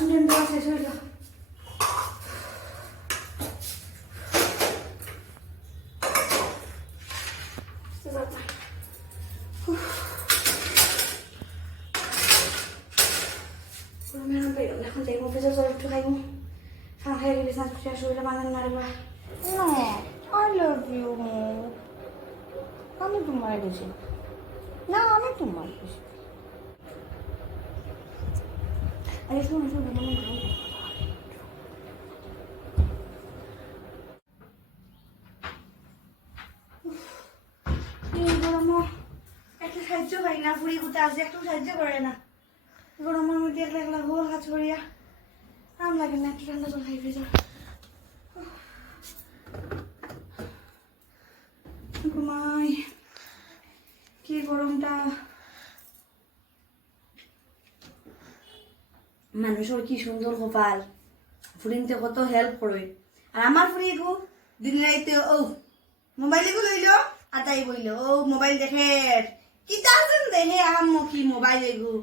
বাসন টেন দেওয়া শেষ হইল। এখন যাই অফিসে জল একটু খাইব, খাওয়া খাই গেলে স্নান করে শরীরে বাঁধান নাড়বা। No, I love you. আমি তোমার বেশি না, আমি তোমার বেশি। আরে শোনো শোনো, আমার ভাই একটা সাহায্য পাই না, ফুড়ি গুতে আসে একটু সাহায্য করে না। গরমের মধ্যে একলা একলা গোল হাত ছড়িয়া আরাম লাগে না, একটু ঠান্ডা জল খাই ফেলে ঘুমাই। কি গরমটা, মানুষের কি সুন্দর কপাল, ফুরিনতে কত হেল্প করে। আর আমার ফুরি গো দিন রাইতে ও মোবাইল গো লইল আতাই বইল ও মোবাইল দেখে কি তাছেন দেখে আম্মু কি মোবাইল এগু।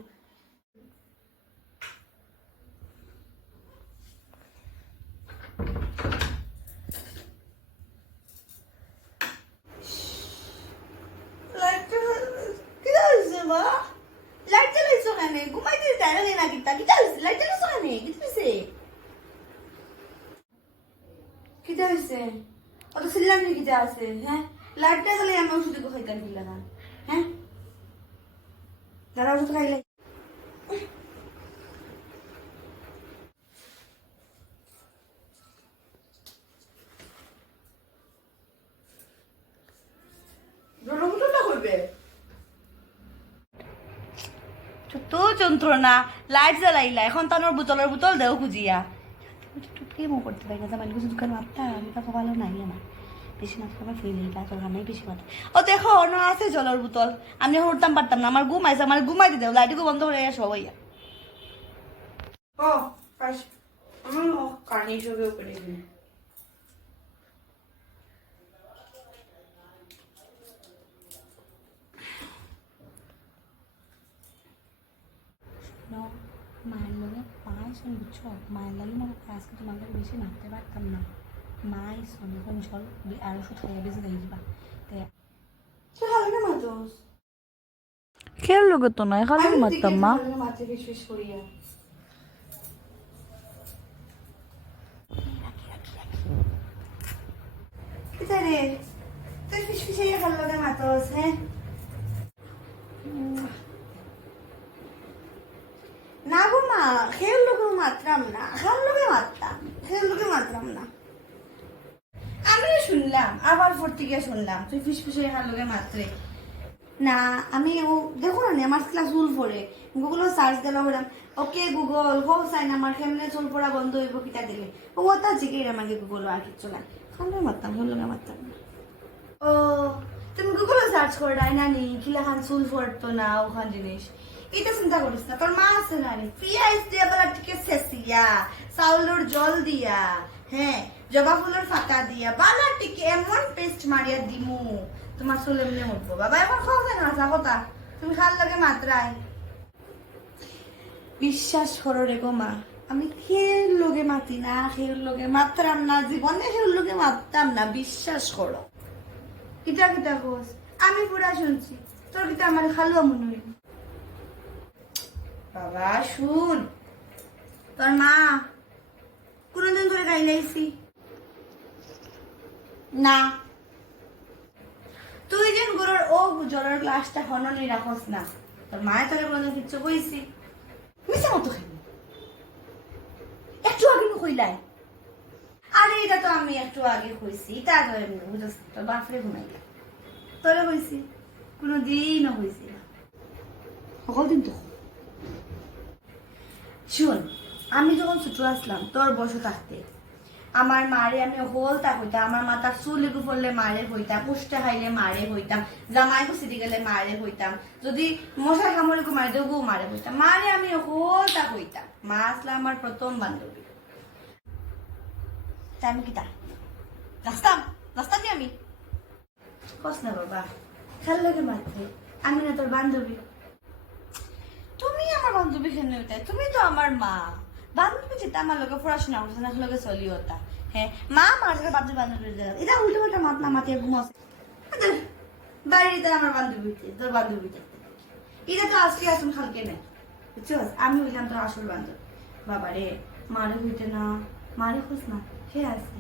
লাইট জ্বালাইছো কেন? ঘুমাইতে টাইম নেই নাকি? তা কি জ্বালাইছো? লাইট জ্বালাইছো কেন? কি হইছে? কিটা হইছে? অত সিল্লাম নি কিটা আছে? হ্যাঁ, লাইটটা জ্বালাই আমি ওষুধ খাইতাম কি লাগা? হ্যাঁ, দাঁড়া ওষুধ খাইলে রোগটা করবে। তো যন্ত্রণা, লাইট জ্বালাইলা এখন তানোর বোতলের বোতল দেও খুঁজিয়া টুপকে মো করতে পারি না। মালিক কিছু দোকান মারতা আমি তা ভালো নাই আমার বেশি মাত্রা আমার ফিল হইলা তোর নাই বেশি মাত্রা। ও দেখো অন্য আছে জলের বোতল, আমি এখন উঠতাম পারতাম না, আমার ঘুম আইসে, আমার ঘুমাই দিতে লাইটকে বন্ধ করে সব হইয়া। ও আমার কানে সবে উপরে মায়ের লগে পাঁচজন বুঝছো, মায়ের লাগে মনে হয় আজকে তোমার লগে বেশি মারতে পারতাম না। মাই সন্ধ্যা জল আর ওষুধ খাইয়া বেশি দিয়ে দিবা। খেয়াল লোকে তো নয়, খালি মারতাম মা। তুই ফিসফিসাইয়া খাল লোকে মাতস, হ্যাঁ না গো মা, খেয়াল লোকে মাত্রাম না, খাল লোকে মারতাম, খেয়াল লোকে মাত্রাম না। আমিও শুনলাম, আবার ভর্তি গিয়ে শুনলাম তুই ফিসফিসাইয়া খাল লোকে মাত্রে না। আমি ও দেখো না আমার ক্লাস চুল পড়ে গুগল সার্চ দিলাম বললাম ওকে গুগল হো সাইন আমার কেমনে চুল পড়া বন্ধ হইব কিটা দিলে ও তা জিজ্ঞেস আমাকে গুগল আর কিছু না, খালে মারতাম হল মারতাম না। ও তুমি গুগলে সার্চ করে ডাই না নি কিলা খান চুল পড়তো না ওখান জিনিস, এটা চিন্তা করিস না। তোর মা আছে না রে পিঁয়াজ দিয়া বেলা টিকে শেষিয়া চাউলের জল দিয়া, হ্যাঁ জবা ফুলের ফাটা দিয়া বালা টিকে এমন পেস্ট মারিয়া দিমু তোমার চুল এমনি উঠবো। বাবা এখন খাওয়া যায় না কথা, তুমি খাল লাগে মাত্রায় বিশ্বাস করো রে গো মা, আমি খের লোকে মাতি না, খের লোকে মাত্রাম না, জীবনে খের লোকে মারতাম না, বিশ্বাস করো। কিটা কিটা কোস আমি পুরা শুনছি, তোর কিটা আমার খালুয়া মনে হইল। বাবা শুন, তোর মা কোনদিন ধরে গাইলাইছি না, তুই যেন গরুর ও জলের গ্লাসটা হননি রাখস না, তোর মায়ের তোকে কোনদিন কিচ্ছু কইছি মিশা মতো খাই একটু আগে কইলাই। আরে এটা তো আমি একটু আগে কইছি, তা তো এমনি বুঝছ, তোর বাপরে ঘুমাইলা তোরে কইছি, কোনদিনও কইছি না সকলদিন তো। শুন, আমি যখন ছোট আসলাম তোর বসে থাকতে আমার মারে আমি হলতা হইতাম, আমার মাথার চুল এগু পড়লে মারে হইতাম, উষ্টা খাইলে মারে হইতাম, জামাই কুচিতে গেলে মারে হইতাম, যদি মশা কামড়ে মারে দেবো মারে হইতাম, মারে আমি হলতা হইতাম। মা আসলে আমার প্রথম বান্ধবী, তাই আমি কিতা নাচতাম নাচতাম কি আমি কস না বাবা, খেয়াল লাগে মাত্রে আমি না তোর বান্ধবী। তুমি আমার বান্ধবী কেন হইতাই, তুমি তো আমার মা, বান্ধবী যেটা আমার লোকে পড়াশোনা করছে না লোকে চলি ওটা হ্যাঁ মা মার সাথে বান্ধবী এটা উল্টো পাল্টা মাত না মাতিয়ে ঘুমাস বাড়িতে আমার বান্ধবী তোর বান্ধবী এটা তো আজকে আসুন খালকে নেই বুঝছো আমি হইলাম তোর আসল বান্ধব বাবা রে মারে হইতে না মারে খুঁজ না কে আছে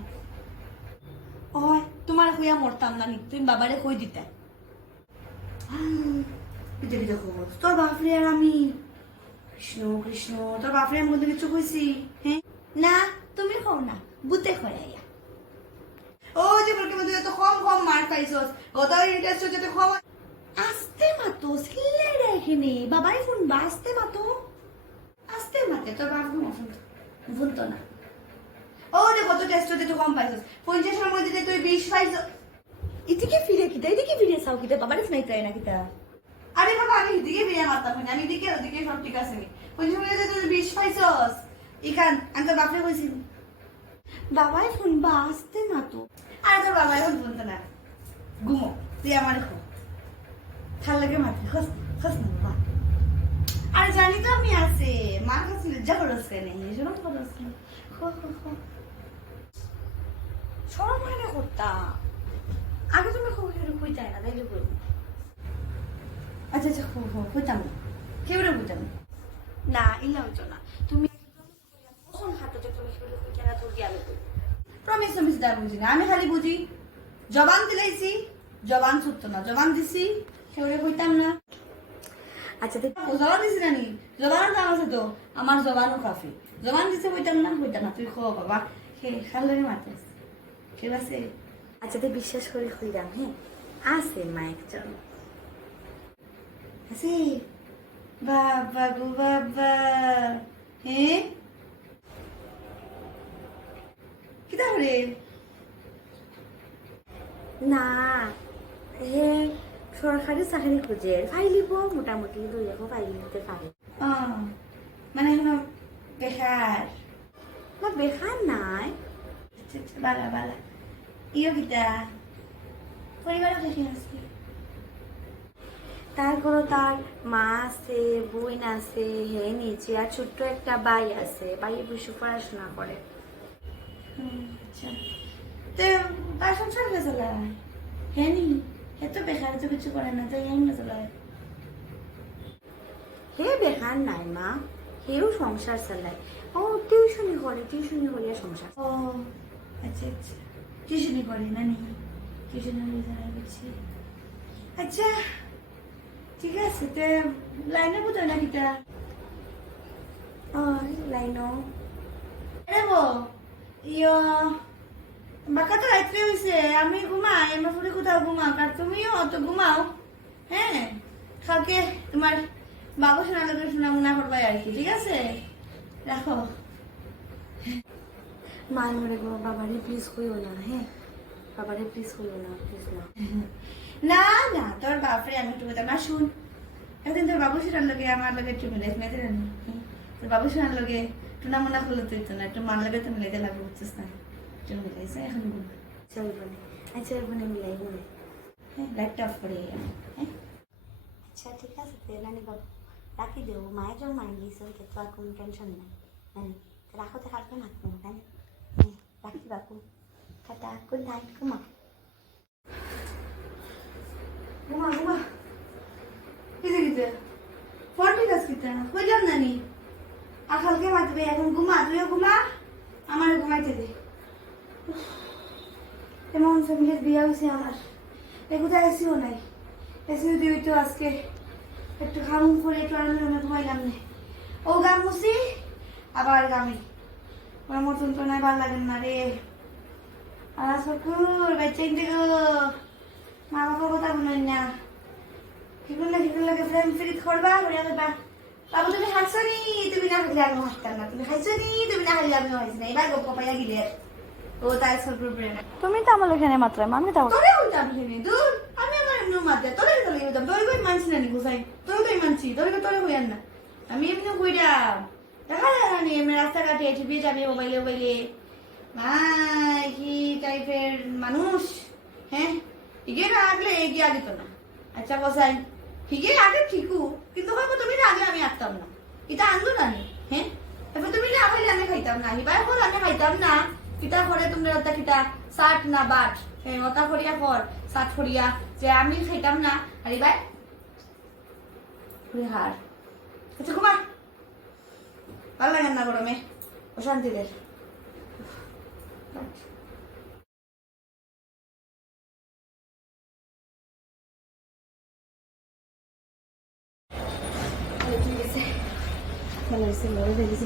ও তোমার হইয়া মরতাম না নি তুমি বাবারে কই দিতে দেখো তোর বাপরে আর আমি কৃষ্ণ কৃষ্ণ তোর বাপরে আমি বলতে কিছু কইছি হ্যাঁ না তুমি খাও না বুতে খয়াইয়া ও যে বলকে মধ্যে তো কম মার পাইছস কত ইন্টারেস্ট হচ্ছে তো কম আস্তে মাতো সিলে রেখেনি বাবাই ফোন বাজতে মাতো আস্তে মাতে তোর বাপ ফোন তো না ও যে কত টেস্ট হচ্ছে তো কম পাইছস 50 এর মধ্যে তুই 20 পাইছস এদিকে ফিরে কিটা এদিকে ফিরে চাও কিটা বাবারে শুনাইতে হয় না কিটা আরে বাবা আমি এদিকে ফিরে মারতাম না আমি এদিকে ওদিকে সব ঠিক আছে নি 50 মধ্যে তুই 20 পাইছস ইখান আমি তোর বাপরে কইছি বাবাই ফোন বাজতে মাতো আরে তোর বাবাই ফোন বলতো না ঘুমো তুই আমার খো ভাল লাগে মাথা খস না বাবা আরে জানি তো আমি আছে মার কাছে লজ্জা করস কেন শরম করস কেন শরম হয় না করতাম আগে তুমি কইতাই না তাইলে বলবো আচ্ছা আচ্ছা কইতাম না কেউরে কইতাম না ইলা হইতো না তুমি কখন হাঁটো যে তুমি কেউরে কইতে না তোর গিয়ে প্রমিস টমিস দার বুঝি না আমি খালি বুঝি জবান দিলাইছি জবান ছুটতো না জবান দিছি কেউরে কইতাম না আচ্ছা দেখ জবান দিছি না নি জবানের দাম আছে তো আমার জবানও কাফি জবান দিছে কইতাম না তুই খো বাবা খাল লাগে মাতিস ঠিক আছে আচ্ছা তুই বিশ্বাস করে কইরাম হ্যাঁ আছে মা একজন আছে বাবা গো বাবা হ্যাঁ কি তাহলে না হে সরকারি চাকরি খুঁজে ফাইলিব মোটামুটি 2 লাখ ফাইল দিতে পারে মানে এখন বেকার না বেকার নাই বালা বালা ইয়ে কিতা পরিবারও দেখে আসছি তারপরও তার মা আছে বোন আছে হে নিচে আর ছোট্ট একটা ভাই আছে ভাই বসে পড়াশোনা করে আচ্ছা তো তার সংসার কে চালায় হ্যাঁ নি হে তো বেকার তো কিছু করে না তাই আমি না চালায় হে বেকার নাই মা হেও সংসার চালায় ও টিউশনি করে সংসার ও আচ্ছা আচ্ছা টিউশনি করে না নি টিউশনি চালাই করছি আচ্ছা ঠিক আছে তে লাইনে বুঝো না কিটা লাইনও রেবো ইয় বাকা তো রাত্রে হয়েছে আমি ঘুমাই আমার ফুলে কোথাও ঘুমাও আর তুমিও অত ঘুমাও হ্যাঁ কালকে তোমার বাবু শোনা লোকে শোনা মুনা করবাই আর কি ঠিক আছে রাখো মার মরে গো বাবারে প্লিজ কইও না হ্যাঁ বাবারে প্লিজ কইও না প্লিজ না না তোর বাপরে আমি একটু বলতাম না শুন একদিন তোর বাবু শোনার লোকে আমার লোকে একটু মিলাইতে মেতে না তোর বাবু শোনার লোকে টুনা মুনা করলে তুই তো না একটু মান লোকে তো মিলাইতে লাগবে বুঝছিস না একটু মিলাইছে এখন চলবো না আচ্ছা ওখানে মিলাই বলে হ্যাঁ লাইটটা অফ করে হ্যাঁ আচ্ছা ঠিক আছে নানি বাবু রাখি দেবো মায়ের যখন মাইন দিয়েছে ওই তো আর কোনো টেনশন নাই হ্যাঁ রাখো তো কালকে মাখবো হ্যাঁ রাখি বাবু টাটা গুড নাইট ঘুমা ঘুমা কিতে ফোন ঠিক আছে কিতে কইলাম নানি আর কালকে মাতবে এখন ঘুমা তুইও ঘুমা আমার ঘুমাইতে দে এমন ফ্যামিলির বিয়ে হয়েছে আমার কোথায় এসিও নাই এসি যদি হইতো আজকে একটু খামুন করে একটু আরামে ঘুমাইলাম না ও গাম মুসি আবার গামি ওর মতন তো নাই ভালো লাগেন না রে আর শকুর বেচেন গো মা বাবার কথা বলেন না কি করলে ফ্রেন্ড ফ্রিট করবা করে দেবা বাবু তুমি হাসছো নি তুমি না হাসলে আমি হাসতাম না তুমি হাসছো নি তুমি না হাসলে আমি হাসি না এবার গপ্প পাইয়া গিলে ও তাই শকুর প্রেম তুমি তো আমার এখানে মাত্র আমি তাও তোরে উল্টা ভিনে দূর আমি আমার এমনি মারতে তোরে তোরে উল্টা তোরে কই মানছি না নি গোসাই তোরে কই মানছি তোরে কই না আমি এমনি কইরা দেখা জানি এমনি রাস্তাঘাটে টিভি যাবে মোবাইলে ভাই কি টাইপের মানুষ হ্যাঁ হিগে না আগলে এগিয়ে আগিত না আচ্ছা গোসাই হিগে আগে ঠিকু কিন্তু হয়তো তুমি না আগলে আমি আসতাম না এটা আনলো না হ্যাঁ এবার তুমি না আগলে খাইতাম না হিবাই কর আমি খাইতাম না কিতা করে তোমরা ওটা কিতা সাট না বাট হ্যাঁ ওটা করিয়া কর সাট করিয়া যে আমি খাইতাম না আর হিবাই হার আচ্ছা ঘুমা ভালো লাগে না গরমে অশান্তি দেয়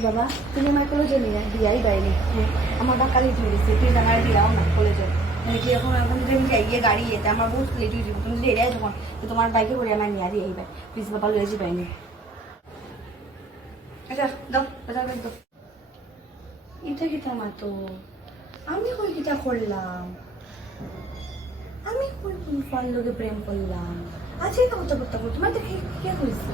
বাবা তুমি আমার কলেজে দিয়াই দেয়নি হ্যাঁ আমার বা কালি দিয়ে দিচ্ছে প্লিজ আমার দিয়াও না কলেজে মানে কি এখন এখন যদি যাইয়ে গাড়ি এতে আমার বহুত লেট হয়ে যাবে তুমি যদি এরিয়ায় তখন তো তোমার বাইকে করে আমার নিয়ে দিয়ে আইবে প্লিজ বাবা লয়ে যাবাইনি আচ্ছা দাও দাও দাও এটা কিতা মা তো আমি কই কিতা করলাম আমি কই কোন ফল লোকে প্রেম করলাম আজকে তো কথা করতে তোমার দেখে কে হয়েছে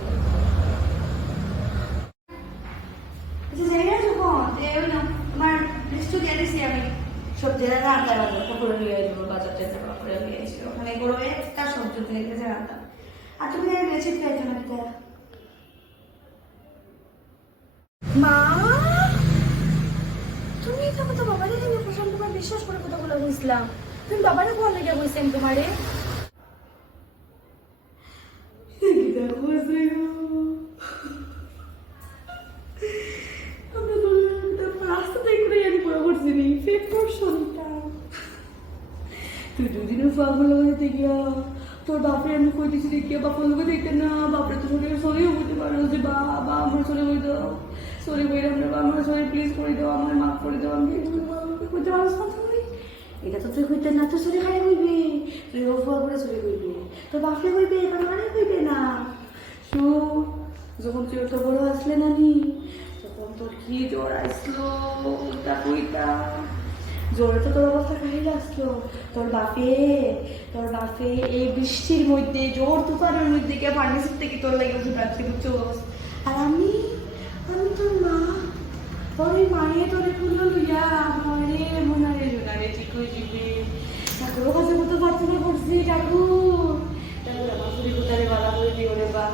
তোমার লিস্টু দিয়ে দিছি আমি সব জেলা রান্না রান্না করে নিয়ে আসবো বাজার থেকে করে নিয়ে এসে ওখানে গরমে একটা সবজি দিয়ে গেছে রান্না আর তুমি রেসিপি খাইছো না কিতা মা তুমি তো কথা বাবারে তুমি প্রশান্ত তোমার বিশ্বাস করে কথাগুলো বুঝলাম তুমি বাবারে কোয়া লেগে বলছেন তোমারে তুই দুদিনের পাগল হয়ে দেখিয়া তোর বাপরে আমি কই দিছি দেখিয়া বাপার লোকে দেখতে না বাপরে তো শরীরে সরিও বলতে পারো যে বাবা আমার সরে বই দাও সরি বই আমরা আমার সরি প্লিজ করে দাও আমার মাফ করে দাও আমি করতে পারো এটা তো তুই হইতে না তো সরি খারাপ হইবে তুই অফুয়া করে সরি হইবে তোর বাপরে হইবে এবার মানে হইবে না শো যখন তুই ওটা বড় আসলে নানি তখন তোর কি জ্বর আসলো ওটা কইতা জ্বরে তো তোর অবস্থা কাহিল আসলো তোর বাপে এই বৃষ্টির মধ্যে জোর তুফানের মধ্যে কে ফার্মেসির থেকে তোর লাগে ওষুধ রাখতে বুঝছো আর আমি তোর মা তোর ওই মায়ে তোরে খুললো লইয়া মনে মনারে জোনারে ঠিক হয়ে যাবে ঠাকুরও কাছে মতো প্রার্থনা করছি ঠাকুর তারপর আমার শরীর কোথারে বাধা করে দিও রে বা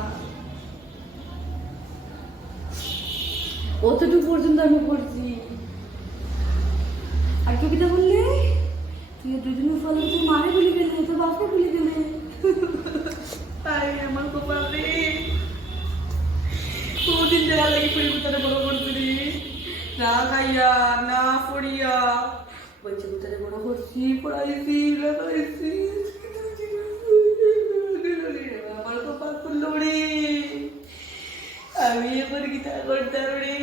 অতটুকু পর্যন্ত আমি করছি আর কেউ কিনা বললে তুই দুদিনের ফলে তুই মারে বলে গেলে তোর বাপকে বলে গেলে তাই আমার কপালে কোনদিন দেওয়া লাগে পরিবর্তনে বড় করছিলি না খাইয়া না পড়িয়া বলছে কোথায় বড় করছি পড়াইছি লাগাইছি আমার কপাল করলো রে আমি এবার গীতা করতাম রে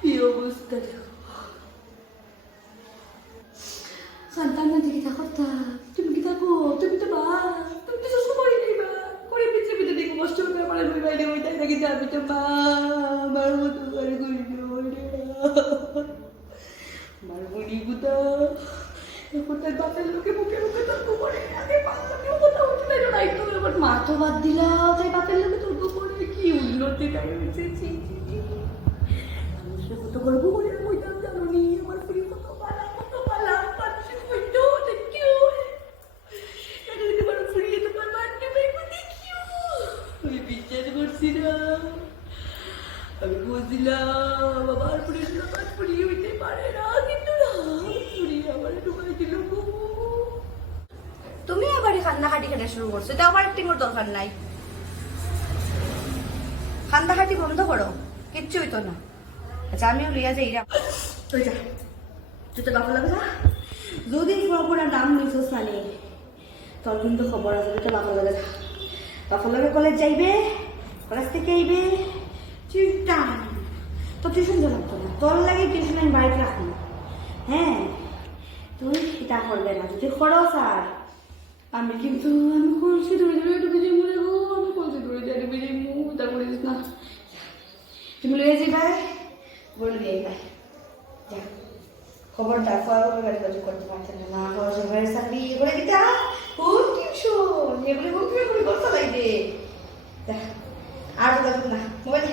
কি অবস্থা সন্তান না গীতা করতাম তুমি গীতা কো তুমি তো মা তুমি তো শ্বশুর করে নিবা করে পিছিয়ে পিছিয়ে দেখো কষ্ট করে আমার বই বাইরে বই তাই নাকি যাবি তো মা আমার মতো করে করি আমার বুড়ি গুদা কোথায় বাপের লোকে মুখে মুখে তর্ক করে আগে বাচ্চাকেও কথা উঠে তাই জন্য একটু এবার মা তো বাদ দিলা তাই বাপের লোকে তর্ক করে কি উন্নতি তাই হয়েছে মানুষের কত গর্ব করে বইতাম জানো নি আমার পুরি কত পালা মানুষের হইতো দেখিও এটা যদি বড় ফুরিয়ে তোমার বাড়তে পারবো দেখিও আমি বিশ্বাস করছি না আমি বুঝলাম বাবার পুরি পাঁচ পুরি হইতে পারে না কিন্তু না পুরি আমার ঢুকাই দিল তুমি আবার কান্নাকাটি খেতে শুরু করছো এটা আমার টিমোর দরকার নাই কান্নাকাটি বন্ধ করো কিচ্ছু হইতো না আচ্ছা আমিও লিয়া যাই তুই যা তুই তো বাপা লাগে যা যদি পুরোপুরা নাম নিছিস মানে তোর কিন্তু খবর আছে তুই তো বাপা লাগে যা বাপা লাগে কলেজ যাইবে কলেজ থেকে আইবে চিন্তা তো টিউশন যা লাগতো না তোর লাগে টিউশন আমি বাড়িতে রাখবো হ্যাঁ তুই এটা করবে না তুই খরচ আর আমি কিন্তু আমি করছি ধরে ধরে ডুবে যাই মনে গো আমি করছি ধরে যাই ডুবে যাই মুখ তা করে দিস না তুমি লয়ে যাই বলে দিয়ে ভাই যা খবরদার ফল বাড়ি কাজ করতে পারছেন না ঘরে সাথে করে দিতা খুব টিউশন এগুলো খুব করতে লাগবে যা আর তো না মোবাইল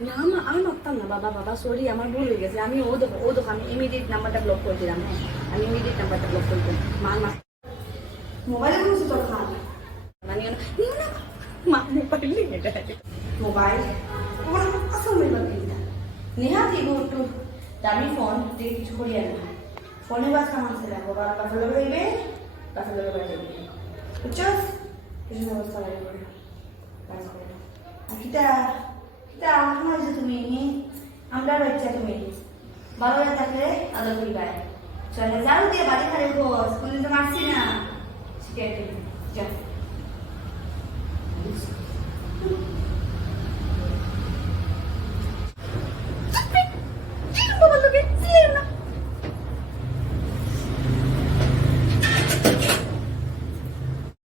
না না আমি মারতাম না বাবা সরি আমার ভুল হয়ে গেছে আমি ও দোকান আমি ইমিডিয়েট নাম্বারটা ব্লক করে দিলাম হ্যাঁ আমি ইমিডিয়েট নাম্বারটা ব্লক করে দিলাম মা মোবাইলে কোনো তোর খান না নিও না মা পাইলি এটা মোবাইল আমার আসল মোবাইল কিনতা নিহাতি একটু দামি ফোন দিয়ে কিছু করিয়া না ফোনে বাস কামাচ্ছে দেখো বাসা লোক রইবে বাসা লোক বাড়ি যাবে বুঝছো কিছু ব্যবস্থা লাগবে কাজ করে আর কিটা কিটা আমার যে তুমি আমরা বাচ্চা তুমি ভালো হয়ে থাকলে আদর করিবাই চলে যাও দিয়ে বাড়ি খারে বস কোনদিন তো মারছি না শিখে যা